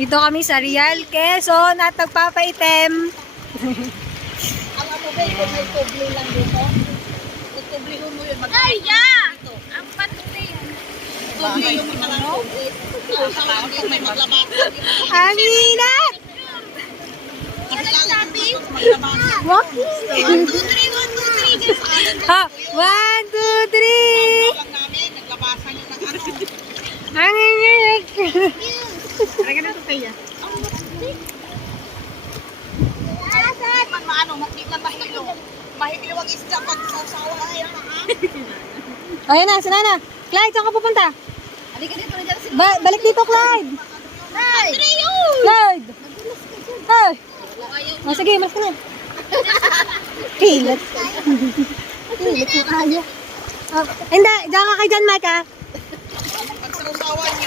Dito kami sa Real Quezon at nagpapaitim. Ang ano ba kung may tubli lang dito? Kung tubli mo yun, Ay, yeah! Ang patuloy yan. tubli yung mga lang tubli. Ang may maglabasan. Ang inat! Kasi lang sabi, maglabasan. Walking! 1, 2, 3, 1, 2, 3. Ha! 1, 2, 3! Lang namin, naglabasan yung ng ano. Ang inat! Ay, ka na ito kaya. Man maano, hindi man mahilo. Mahilo ang isda pag sausawa ay Ayun na, sina na. Clyde, saan ka pupunta? Halika dito na dyan si Balik dito, Clyde! Andrew! Clyde! Ay! Oh, sige, mas ka na. Kilat. Kilat yung kaya. Oh, hindi, diyan ka kay John Mike, ah. pag sausawa